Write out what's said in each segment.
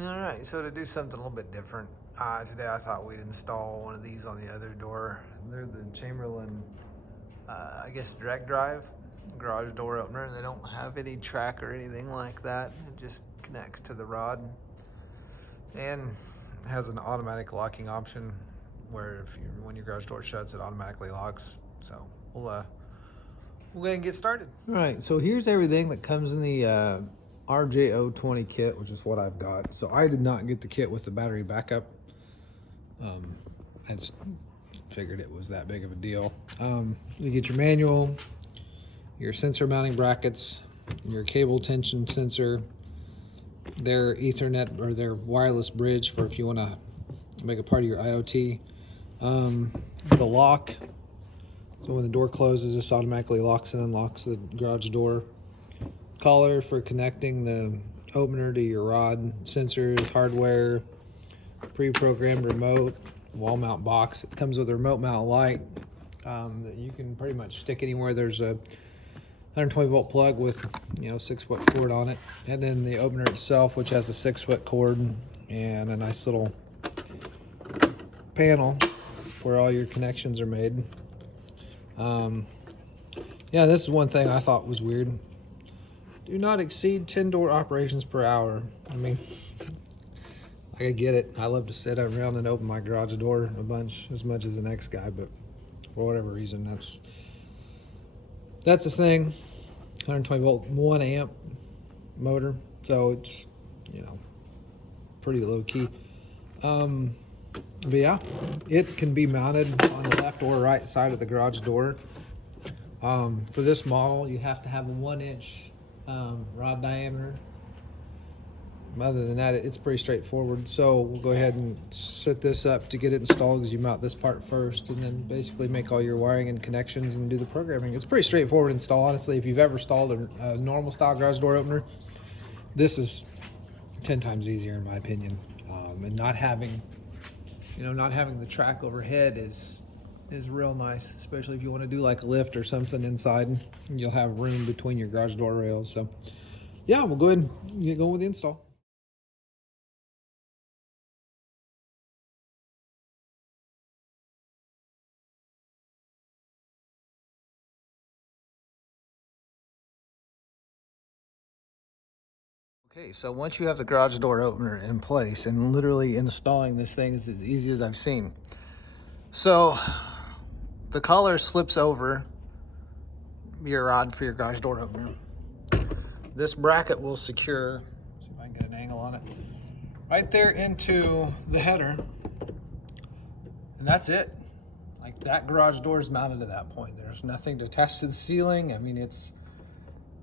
All right, so to do something a little bit different, today I thought we'd install one of these on the other door. They're the Chamberlain, I guess, direct drive garage door opener. They don't have any track or anything like that. It just connects to the rod and has an automatic locking option where when your garage door shuts, it automatically locks. So we'll go ahead and get started. All right, so here's everything that comes in the RJO20 kit, which is what I've got. So I did not get the kit with the battery backup. I just figured it was that big of a deal. You get your manual, your sensor mounting brackets, your cable tension sensor, their Ethernet or their wireless bridge for if you want to make a part of your IoT. The lock, so when the door closes, this automatically locks and unlocks the garage door. Collar for connecting the opener to your rod, sensors, hardware, pre-programmed remote, wall mount box. It comes with a remote mount light that you can pretty much stick anywhere. There's a 120 volt plug with 6-foot cord on it, and then the opener itself, which has a 6-foot cord and a nice little panel where all your connections are made. Yeah, this is one thing I thought was weird. Do not exceed 10 door operations per hour. I mean, I get it. I love to sit around and open my garage door a bunch, as much as the next guy, but for whatever reason, that's a thing. 120 volt, 1 amp motor, so it's pretty low key. But yeah, it can be mounted on the left or right side of the garage door. For this model, you have to have a 1-inch rod diameter. Other than that, it's pretty straightforward. So we'll go ahead and set this up to get it installed. As you mount this part first, and then basically make all your wiring and connections and do the programming. It's pretty straightforward install, honestly. If you've ever installed a normal style garage door opener, this is 10 times easier in my opinion. And not having the track overhead is real nice, especially if you want to do like a lift or something inside. You'll have room between your garage door rails. So yeah, we'll go ahead and get going with the install. Okay, so once you have the garage door opener in place, and literally installing this thing is as easy as I've seen. So the collar slips over your rod for your garage door opener. This bracket will secure, see if I can get an angle on it, right there into the header, and that's it. Like, that garage door is mounted to that point. There's nothing to attach to the ceiling. I mean, it's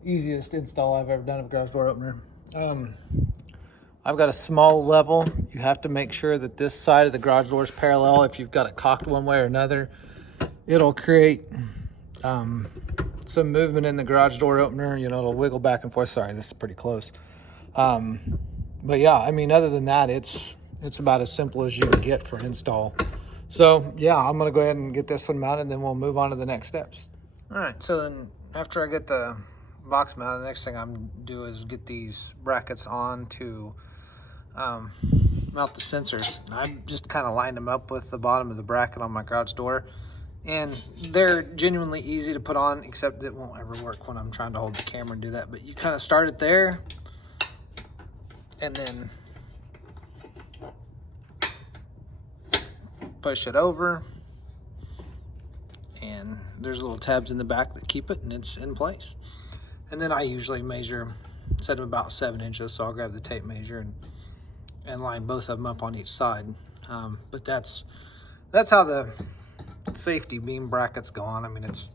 easiest install I've ever done of a garage door opener. I've got a small level. You have to make sure that this side of the garage door is parallel. If you've got it cocked one way or another, it'll create some movement in the garage door opener. It'll wiggle back and forth. Sorry, this is pretty close. But yeah, I mean, other than that, it's about as simple as you can get for install. So yeah, I'm gonna go ahead and get this one mounted, and then we'll move on to the next steps. All right, so then after I get the box mounted, the next thing I'm gonna do is get these brackets on to mount the sensors. I just kind of lined them up with the bottom of the bracket on my garage door, and they're genuinely easy to put on, except it won't ever work when I'm trying to hold the camera and do that. But you kind of start it there, and then push it over, and there's little tabs in the back that keep it, and it's in place. And then I usually set them about 7 inches, so I'll grab the tape measure and line both of them up on each side. But that's how the safety beam brackets go on. I mean, it's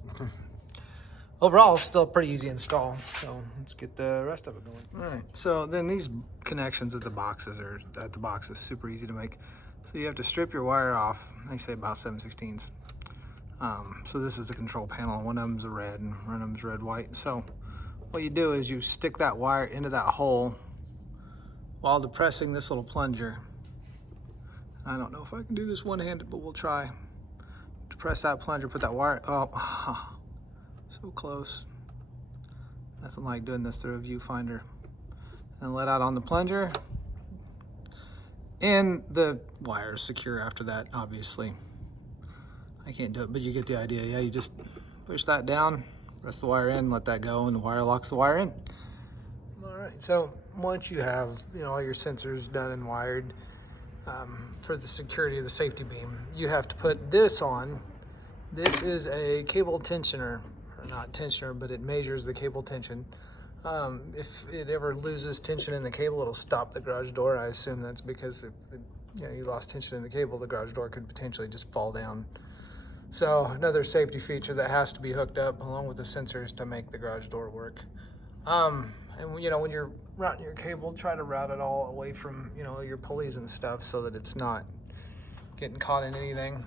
overall still a pretty easy install. So let's get the rest of it going. All right, so then these connections at the box is super easy to make. So you have to strip your wire off. They say about 7/16. So this is a control panel. One of them's a red and one of them's red-white. So what you do is you stick that wire into that hole while depressing this little plunger. I don't know if I can do this one-handed, but we'll try. Depress that plunger, put that wire, oh, so close. Nothing like doing this through a viewfinder. And let out on the plunger, And the wire is secure after that, obviously. I can't do it, but you get the idea. Yeah, you just push that down, press the wire in, let that go, and the wire locks the wire in. All right, so once you have, you know, all your sensors done and wired for the security of the safety beam, you have to put this on. This is a cable tensioner, or not tensioner, but it measures the cable tension. If it ever loses tension in the cable, it'll stop the garage door. I assume that's because if you lost tension in the cable, the garage door could potentially just fall down. So another safety feature that has to be hooked up along with the sensors to make the garage door work. And you know, when you're routing your cable, try to route it all away from, you know, your pulleys and stuff so that it's not getting caught in anything.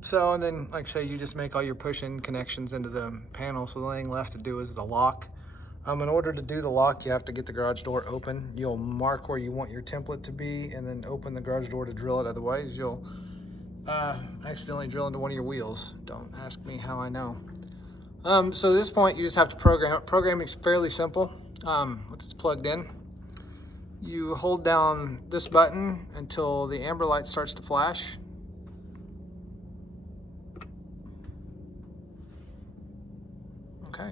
So, and then, like I say, you just make all your push-in connections into the panel. So the only thing left to do is the lock. In order to do the lock, you have to get the garage door open. You'll mark where you want your template to be and then open the garage door to drill it. Otherwise, you'll accidentally drill into one of your wheels. Don't ask me how I know. So at this point, you just have to program it. Programming is fairly simple. Once it's plugged in, you hold down this button until the amber light starts to flash. Okay,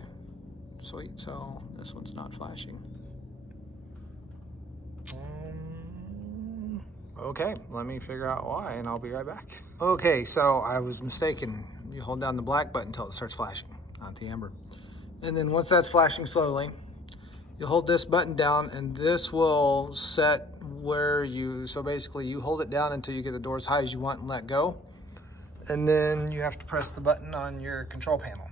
sweet. So this one's not flashing. Okay, let me figure out why, and I'll be right back. Okay, so I was mistaken. You hold down the black button until it starts flashing, not the amber. And then once that's flashing slowly, you hold this button down, and this will set where you, so basically you hold it down until you get the door as high as you want and let go. And then you have to press the button on your control panel.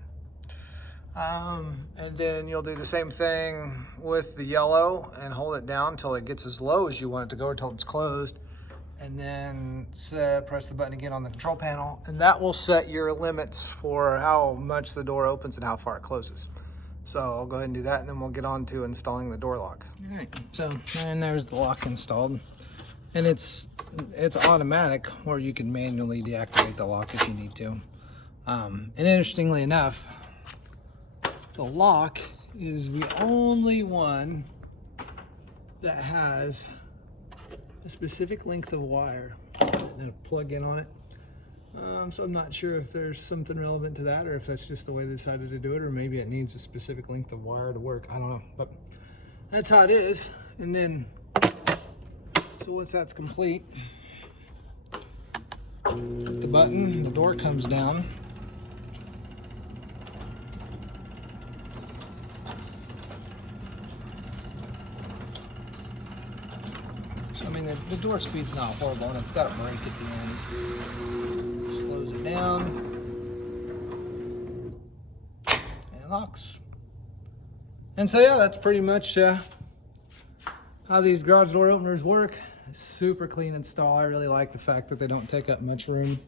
And then you'll do the same thing with the yellow and hold it down until it gets as low as you want it to go, until it's closed. And then press the button again on the control panel, and that will set your limits for how much the door opens and how far it closes. So I'll go ahead and do that, and then we'll get on to installing the door lock. All right, so and there's the lock installed. And it's automatic, or you can manually deactivate the lock if you need to. And interestingly enough, the lock is the only one that has a specific length of wire and a plug in on it. So I'm not sure if there's something relevant to that, or if that's just the way they decided to do it, or maybe it needs a specific length of wire to work. I don't know, but that's how it is. And then, so once that's complete, hit the button, the door comes down. So I mean, the door speed's not horrible, and it's got a brake at the end. Slows it down, and it locks. And so yeah, that's pretty much how these garage door openers work. Super clean install. I really like the fact that they don't take up much room.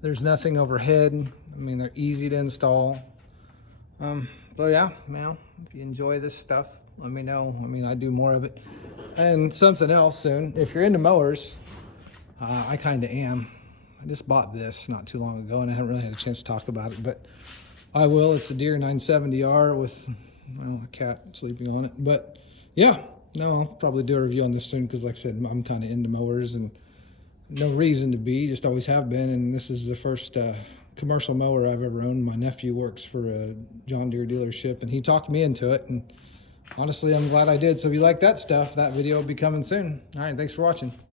There's nothing overhead. I mean, they're easy to install. But yeah, you know, if you enjoy this stuff, let me know. I mean, I do more of it. And something else soon, if you're into mowers, I kind of am. I just bought this not too long ago, and I haven't really had a chance to talk about it, but I will. It's a Deere 970R with, well, a cat sleeping on it. But yeah, no, I'll probably do a review on this soon, because like I said, I'm kind of into mowers, and no reason to be, just always have been. And this is the first commercial mower I've ever owned. My nephew works for a John Deere dealership, and he talked me into it, and honestly, I'm glad I did. So if you like that stuff, that video will be coming soon. All right, thanks for watching.